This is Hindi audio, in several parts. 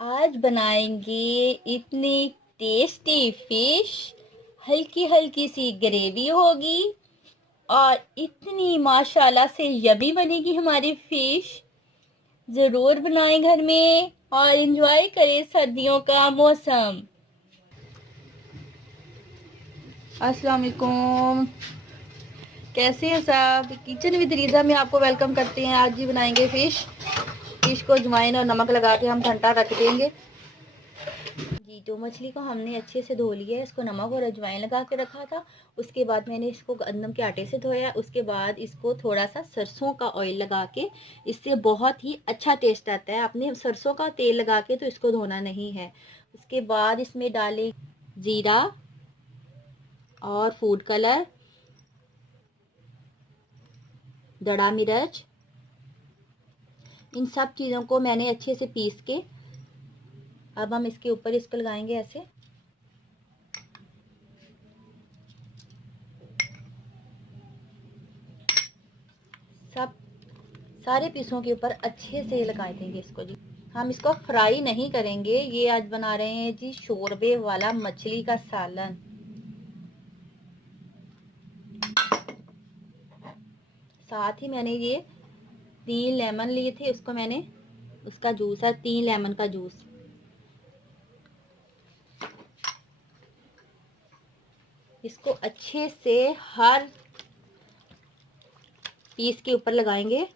आज बनाएंगे इतनी टेस्टी फिश। हल्की हल्की सी ग्रेवी होगी और इतनी माशाल्लाह से यमी बनेगी हमारी फिश। ज़रूर बनाएं घर में और एंजॉय करें सर्दियों का मौसम। अस्सलाम वालेकुम, कैसे हैं सब। किचन विद रीज़ा में आपको वेलकम करते हैं। आज भी बनाएंगे फिश को अजवाइन और नमक लगा के हम ठंडा रख देंगे जी। तो मछली को हमने अच्छे से धो लिया है, इसको नमक और अजवाइन लगा के रखा था। उसके बाद मैंने इसको गंदम के आटे से धोया। उसके बाद इसको थोड़ा सा सरसों का ऑयल लगा के, इससे बहुत ही अच्छा टेस्ट आता है। आपने सरसों का तेल लगा के तो इसको धोना नहीं है। उसके बाद इसमें डालें ज़ीरा और फूड कलर, दड़ा मिर्च। इन सब चीज़ों को मैंने अच्छे से पीस के अब हम इसके ऊपर इसको लगाएंगे ऐसे। सब सारे पीसों के ऊपर अच्छे से लगा देंगे इसको जी। हम इसको फ्राई नहीं करेंगे। ये आज बना रहे हैं जी शोरबे वाला मछली का सालन। साथ ही मैंने ये 3 लेमन लिए थे, उसको मैंने उसका जूस है 3 लेमन का जूस। इसको अच्छे से हर पीस के ऊपर लगाएंगे।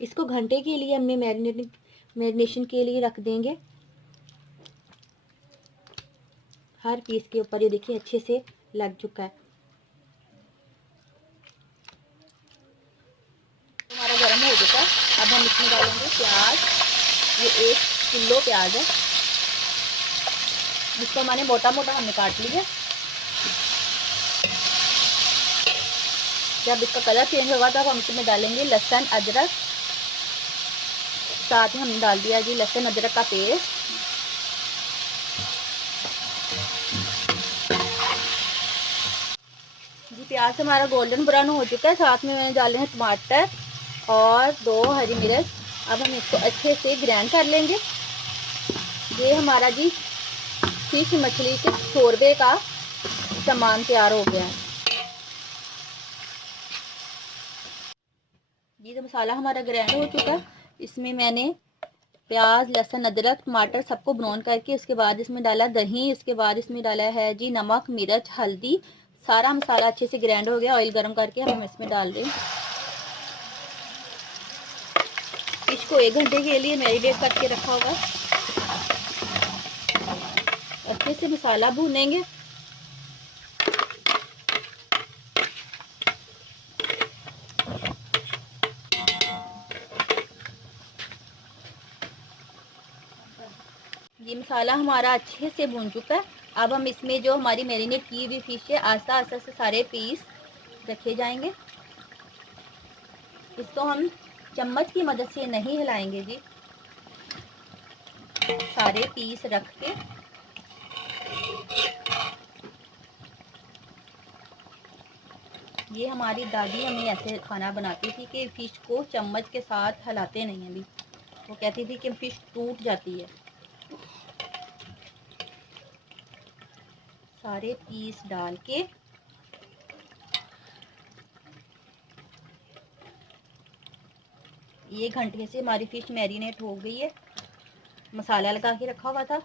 इसको घंटे के लिए हमने मैरिनेशन के लिए रख देंगे। हर पीस के ऊपर ये देखिए अच्छे से लग चुका है। हमारा गर्म हो चुका है। अब हम इसमें डालेंगे प्याज। ये 1 किलो प्याज है, जिसको मैंने मोटा मोटा हमने काट लिया। जब इसका कलर चेंज होगा तब हम इसमें डालेंगे लहसुन अदरक। साथ ही हमने डाल दिया जी लहसुन अदरक का पेस्ट। जी प्याज हमारा गोल्डन ब्राउन हो चुका है। साथ में मैंने डाले हैं टमाटर और 2 हरी मिर्च। अब हम इसको अच्छे से ग्राइंड कर लेंगे। ये हमारा जी फिश मछली के शोरबे का सामान तैयार हो गया है। ये तो मसाला हमारा ग्राइंड हो चुका है। इसमें मैंने प्याज लहसुन अदरक टमाटर सबको ब्राउन करके, उसके बाद इसमें डाला दही। उसके बाद इसमें डाला है जी नमक मिर्च हल्दी। सारा मसाला अच्छे से ग्राइंड हो गया। ऑयल गर्म करके हम इसमें डाल दें। फिश को 1 घंटे के लिए मैरिनेट करके रखा होगा। अच्छे से मसाला भूनेंगे। ये मसाला हमारा अच्छे से भून चुका है। अब हम इसमें जो हमारी मैरिनेट की हुई फिश है आस्ता आस्ता से सारे पीस रखे जाएंगे। इसको हम चम्मच की मदद से नहीं हिलाएंगे जी। सारे पीस रख के ये हमारी दादी हमें ऐसे खाना बनाती थी कि फिश को चम्मच के साथ हिलाते नहीं हैं। भी वो कहती थी कि फिश टूट जाती है। सारे पीस डाल के 1 घंटे से हमारी फिश मैरिनेट हो गई है। मसाला लगा के रखा हुआ था।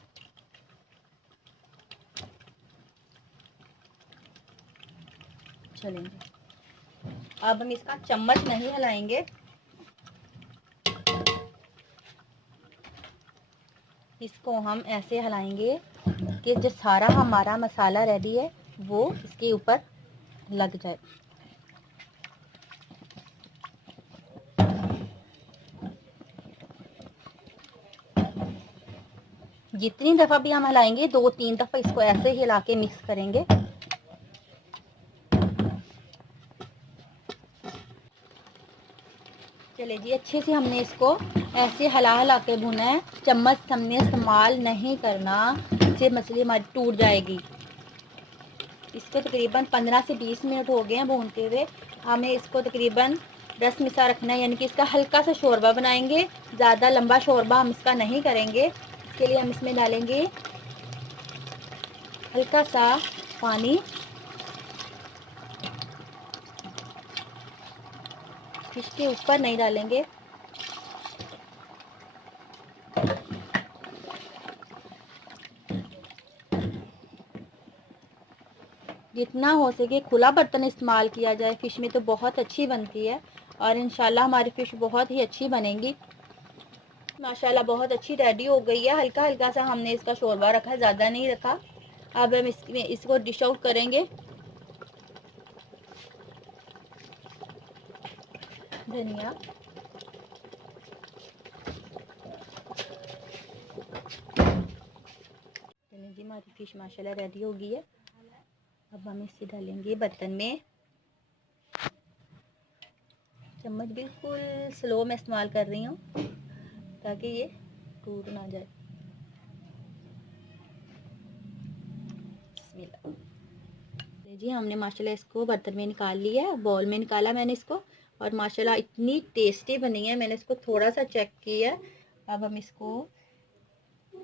चलेंगे अब हम इसका चम्मच नहीं हिलाएंगे। इसको हम ऐसे हिलाएंगे कि जो सारा हमारा मसाला रेडी है वो इसके ऊपर लग जाए। जितनी दफ़ा भी हम हिलाएंगे 2-3 दफ़ा इसको ऐसे ही हिला के मिक्स करेंगे। चले जी अच्छे से हमने इसको ऐसे हिला के भुना है। चम्मच हमने इस्तेमाल नहीं करना, इससे मछली हमारी टूट जाएगी। इसको तकरीबन 15 से 20 मिनट हो गए हैं भूनते हुए। हमें इसको तकरीबन रस मिसा रखना है, यानी कि इसका हल्का सा शोरबा बनाएंगे। ज़्यादा लंबा शोरबा हम इसका नहीं करेंगे। इसके लिए हम इसमें डालेंगे हल्का सा पानी। फिश के ऊपर नहीं डालेंगे। जितना हो सके खुला बर्तन इस्तेमाल किया जाए, फ़िश में तो बहुत अच्छी बनती है और इंशाल्लाह हमारी फ़िश बहुत ही अच्छी बनेगी। माशाल्लाह बहुत अच्छी रेडी हो गई है। हल्का हल्का सा हमने इसका शोरबा रखा है, ज़्यादा नहीं रखा। अब हम इसको डिश आउट करेंगे। धनिया, चलिए जी हमारी फ़िश माशाल्लाह रेडी हो गई है। अब हम इसे डालेंगे बर्तन में। चम्मच बिल्कुल स्लो में इस्तेमाल कर रही हूँ ताकि ये टूट ना जाए। जी हमने माशाल्लाह इसको बर्तन में निकाल लिया है, बाउल में निकाला मैंने इसको और माशाल्लाह इतनी टेस्टी बनी है। मैंने इसको थोड़ा सा चेक किया। अब हम इसको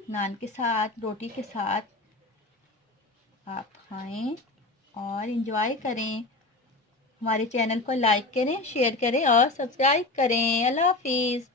नान के साथ, रोटी के साथ आप खाएं और इंजॉय करें। हमारे चैनल को लाइक करें, शेयर करें और सब्सक्राइब करें। अल्लाह हाफिज़।